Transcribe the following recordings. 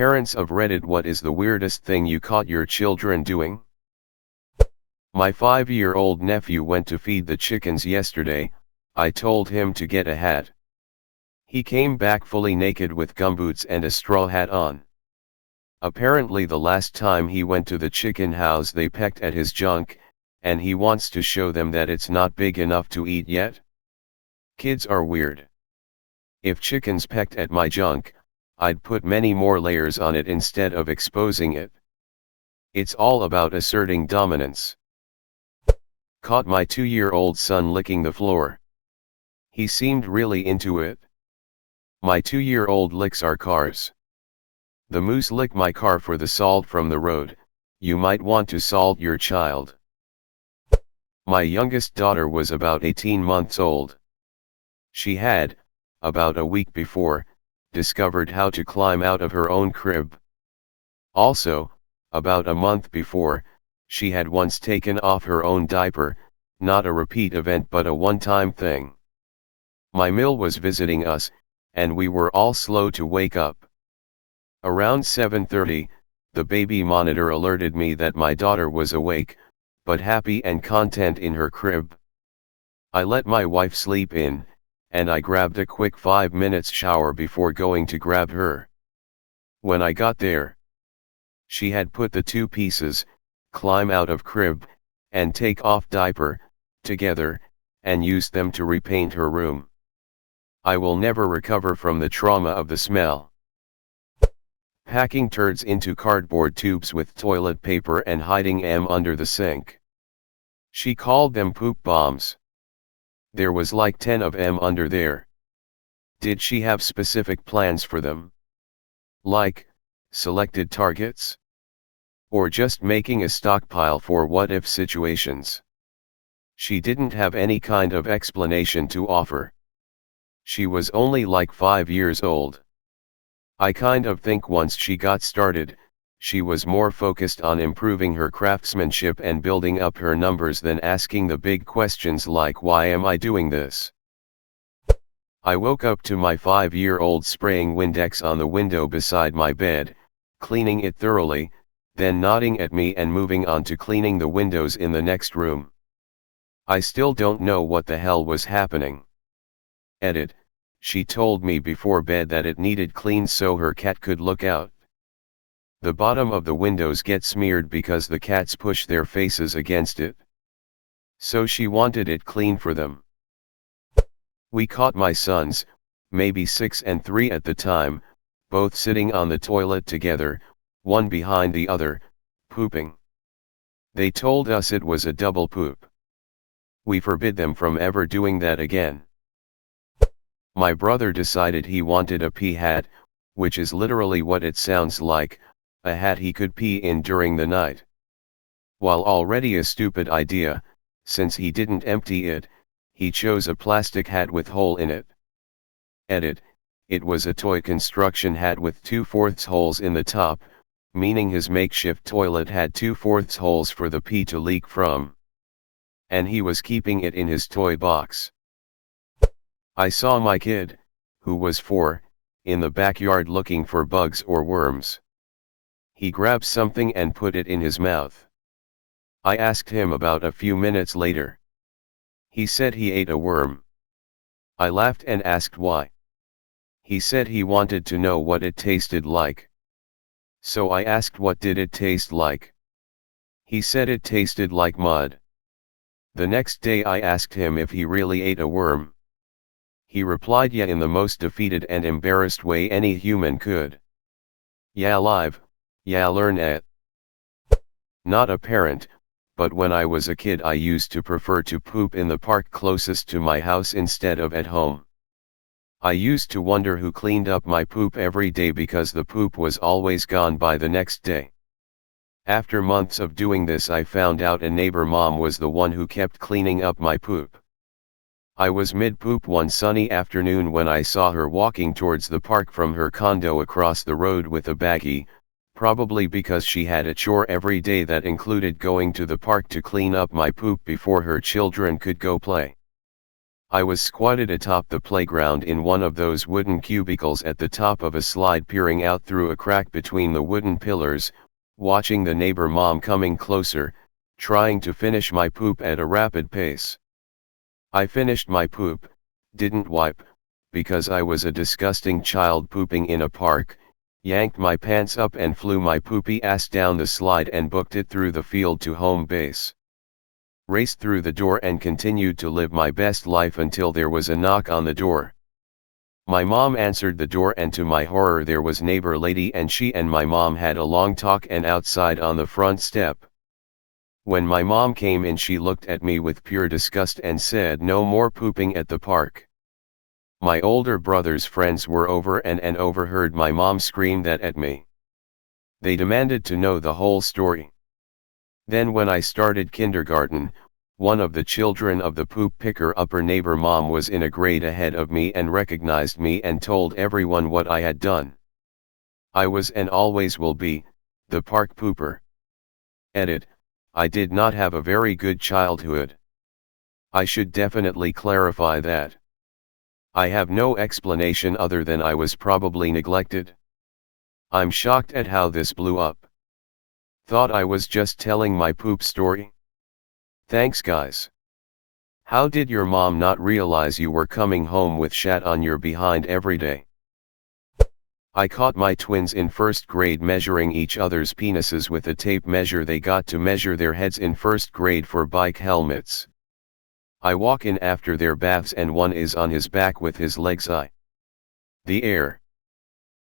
Parents of Reddit, what is the weirdest thing you caught your children doing? My 5-year-old nephew went to feed the chickens yesterday. I told him to get a hat. He came back fully naked with gumboots and a straw hat on. Apparently the last time he went to the chicken house they pecked at his junk, and he wants to show them that it's not big enough to eat yet. Kids are weird. If chickens pecked at my junk, I'd put many more layers on it instead of exposing it. It's all about asserting dominance. Caught my 2-year-old son licking the floor. He seemed really into it. My 2-year-old licks our cars. The moose licked my car for the salt from the road. You might want to salt your child. My youngest daughter was about 18 months old. She had, about a week before, discovered how to climb out of her own crib. Also, about a month before, she had once taken off her own diaper, not a repeat event but a one-time thing. My Mill was visiting us, and we were all slow to wake up. Around 7:30, the baby monitor alerted me that my daughter was awake, but happy and content in her crib. I let my wife sleep in, and I grabbed a quick 5 minutes shower before going to grab her. When I got there, she had put the two pieces, climb out of crib, and take off diaper, together, and used them to repaint her room. I will never recover from the trauma of the smell. Packing turds into cardboard tubes with toilet paper and hiding them under the sink. She called them poop bombs. There was like 10 of them under there. Did she have specific plans for them? Like, selected targets? Or just making a stockpile for what-if situations? She didn't have any kind of explanation to offer. She was only like 5 years old. I kind of think once she got started, she was more focused on improving her craftsmanship and building up her numbers than asking the big questions like, why am I doing this? I woke up to my 5-year-old spraying Windex on the window beside my bed, cleaning it thoroughly, then nodding at me and moving on to cleaning the windows in the next room. I still don't know what the hell was happening. Edit. She told me before bed that it needed cleaned so her cat could look out. The bottom of the windows get smeared because the cats push their faces against it. So she wanted it clean for them. We caught my sons, maybe 6 and 3 at the time, both sitting on the toilet together, one behind the other, pooping. They told us it was a double poop. We forbid them from ever doing that again. My brother decided he wanted a pee hat, which is literally what it sounds like, a hat he could pee in during the night. While already a stupid idea, since he didn't empty it, he chose a plastic hat with hole in it. Edit. It was a toy construction hat with 2/4 holes in the top, meaning his makeshift toilet had 2/4 holes for the pee to leak from. And he was keeping it in his toy box. I saw my kid, who was 4, in the backyard looking for bugs or worms. He grabbed something and put it in his mouth. I asked him about a few minutes later. He said he ate a worm. I laughed and asked why. He said he wanted to know what it tasted like. So I asked what did it taste like. He said it tasted like mud. The next day I asked him if he really ate a worm. He replied yeah in the most defeated and embarrassed way any human could. Yeah live, yeah learn it. Not a parent, but when I was a kid I used to prefer to poop in the park closest to my house instead of at home. I used to wonder who cleaned up my poop every day because the poop was always gone by the next day. After months of doing this I found out a neighbor mom was the one who kept cleaning up my poop. I was mid-poop one sunny afternoon when I saw her walking towards the park from her condo across the road with a baggie, probably because she had a chore every day that included going to the park to clean up my poop before her children could go play. I was squatted atop the playground in one of those wooden cubicles at the top of a slide, peering out through a crack between the wooden pillars, watching the neighbor mom coming closer, trying to finish my poop at a rapid pace. I finished my poop, didn't wipe, because I was a disgusting child pooping in a park, yanked my pants up and flew my poopy ass down the slide and booked it through the field to home base. Raced through the door and continued to live my best life until there was a knock on the door. My mom answered the door, and to my horror there was neighbor lady, and she and my mom had a long talk and outside on the front step. When my mom came in, she looked at me with pure disgust and said, "No more pooping at the park." My older brother's friends were over and overheard my mom scream that at me. They demanded to know the whole story. Then when I started kindergarten, one of the children of the poop picker upper neighbor mom was in a grade ahead of me and recognized me and told everyone what I had done. I was and always will be, the park pooper. Edit, I did not have a very good childhood. I should definitely clarify that. I have no explanation other than I was probably neglected. I'm shocked at how this blew up. Thought I was just telling my poop story? Thanks guys. How did your mom not realize you were coming home with shat on your behind every day? I caught my twins in first grade measuring each other's penises with a tape measure they got to measure their heads in first grade for bike helmets. I walk in after their baths and one is on his back with his legs the air.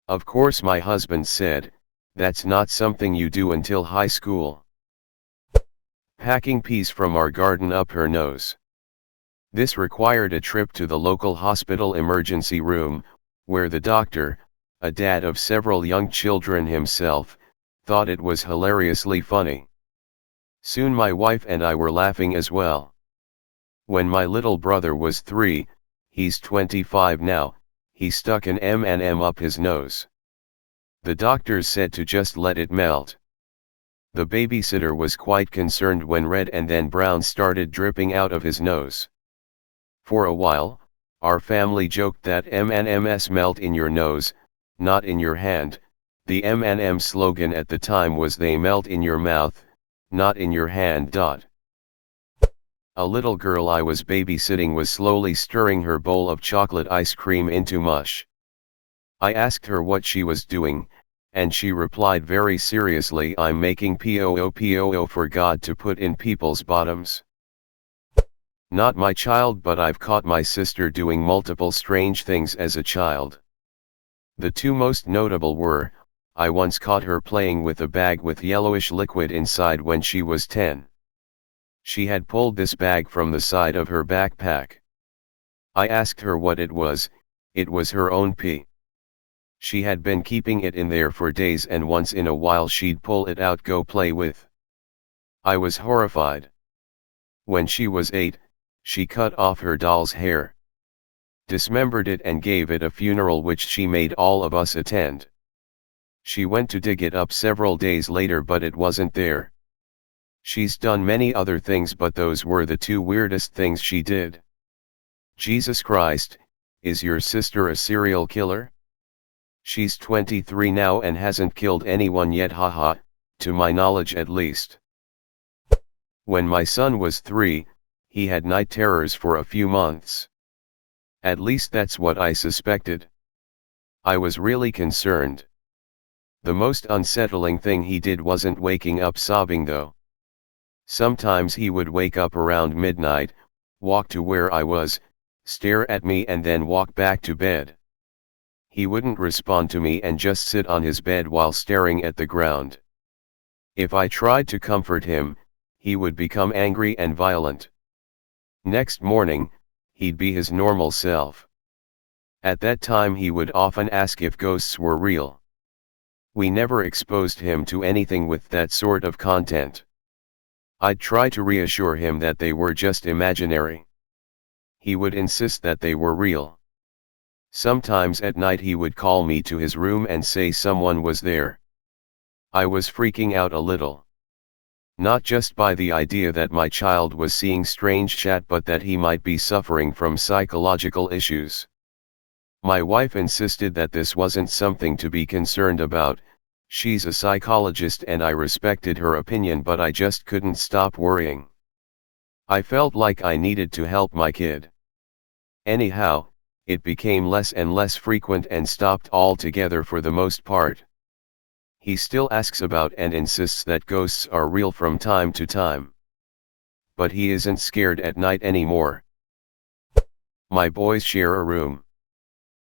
Of course my husband said, "That's not something you do until high school." Packing peas from our garden up her nose. This required a trip to the local hospital emergency room, where the doctor, a dad of several young children himself, thought it was hilariously funny. Soon my wife and I were laughing as well. When my little brother was 3, he's 25 now, he stuck an M&M up his nose. The doctors said to just let it melt. The babysitter was quite concerned when red and then brown started dripping out of his nose. For a while, our family joked that M&Ms melt in your nose, not in your hand. The M&M slogan at the time was they melt in your mouth, not in your hand. A little girl I was babysitting was slowly stirring her bowl of chocolate ice cream into mush. I asked her what she was doing, and she replied very seriously, "I'm making poo for God to put in people's bottoms." Not my child, but I've caught my sister doing multiple strange things as a child. The two most notable were, I once caught her playing with a bag with yellowish liquid inside when she was 10. She had pulled this bag from the side of her backpack. I asked her what it was her own pee. She had been keeping it in there for days and once in a while she'd pull it out, go play with. I was horrified. When she was 8, she cut off her doll's hair, dismembered it and gave it a funeral which she made all of us attend. She went to dig it up several days later but it wasn't there. She's done many other things but those were the two weirdest things she did. Jesus Christ, is your sister a serial killer? She's 23 now and hasn't killed anyone yet, haha, to my knowledge at least. When my son was 3, he had night terrors for a few months. At least that's what I suspected. I was really concerned. The most unsettling thing he did wasn't waking up sobbing though. Sometimes he would wake up around midnight, walk to where I was, stare at me and then walk back to bed. He wouldn't respond to me and just sit on his bed while staring at the ground. If I tried to comfort him, he would become angry and violent. Next morning, he'd be his normal self. At that time he would often ask if ghosts were real. We never exposed him to anything with that sort of content. I'd try to reassure him that they were just imaginary. He would insist that they were real. Sometimes at night he would call me to his room and say someone was there. I was freaking out a little. Not just by the idea that my child was seeing strange chat, but that he might be suffering from psychological issues. My wife insisted that this wasn't something to be concerned about. She's a psychologist and I respected her opinion, but I just couldn't stop worrying. I felt like I needed to help my kid. Anyhow, it became less and less frequent and stopped altogether for the most part. He still asks about and insists that ghosts are real from time to time. But he isn't scared at night anymore. My boys share a room.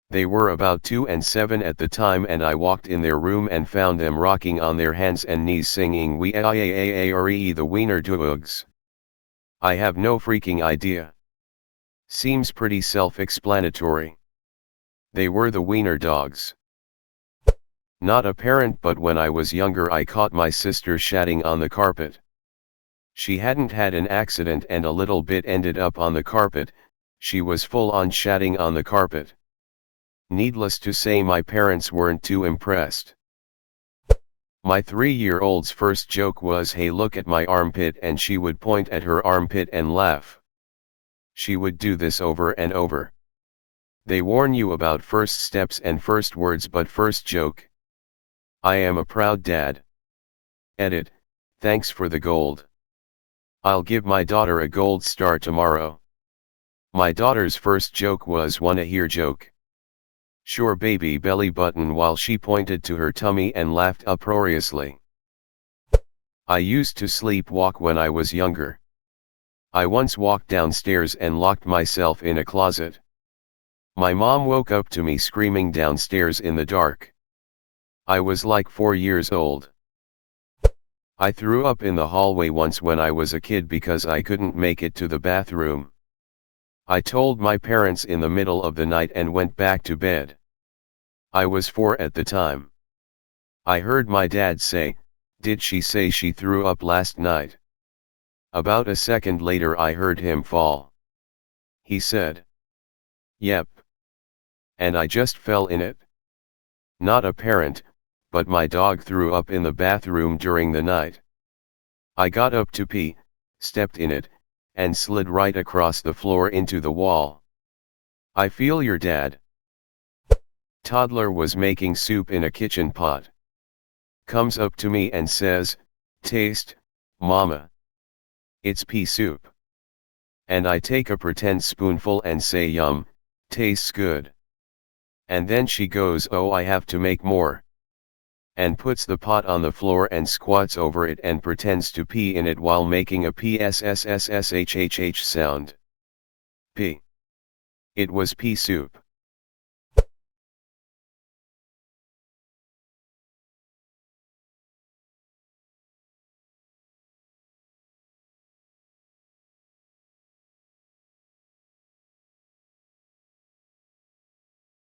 They were about 2 and 7 at the time, and I walked in their room and found them rocking on their hands and knees singing "We a the Wiener Dogs." I have no freaking idea. Seems pretty self-explanatory. They were the Wiener Dogs. Not a parent, but when I was younger I caught my sister shatting on the carpet. She hadn't had an accident and a little bit ended up on the carpet. She was full on shatting on the carpet. Needless to say, my parents weren't too impressed. My 3-year-old's first joke was, "Hey, look at my armpit," and she would point at her armpit and laugh. She would do this over and over. They warn you about first steps and first words, but first joke. I am a proud dad. Edit, thanks for the gold. I'll give my daughter a gold star tomorrow. My daughter's first joke was, "Wanna hear joke?" "Sure baby," belly button, while she pointed to her tummy and laughed uproariously. I used to sleepwalk when I was younger. I once walked downstairs and locked myself in a closet. My mom woke up to me screaming downstairs in the dark. I was like 4 years old. I threw up in the hallway once when I was a kid because I couldn't make it to the bathroom. I told my parents in the middle of the night and went back to bed. I was 4 at the time. I heard my dad say, "Did she say she threw up last night?" About a second later I heard him fall. He said, "Yep." And I just fell in it. Not a parent, but my dog threw up in the bathroom during the night. I got up to pee, stepped in it, and slid right across the floor into the wall. I feel your dad. Toddler was making soup in a kitchen pot. Comes up to me and says, "Taste, mama. It's pea soup." And I take a pretend spoonful and say, "Yum, tastes good." And then she goes, "Oh, I have to make more." And puts the pot on the floor and squats over it and pretends to pee in it while making a psssshhh sound. Pee. It was pea soup.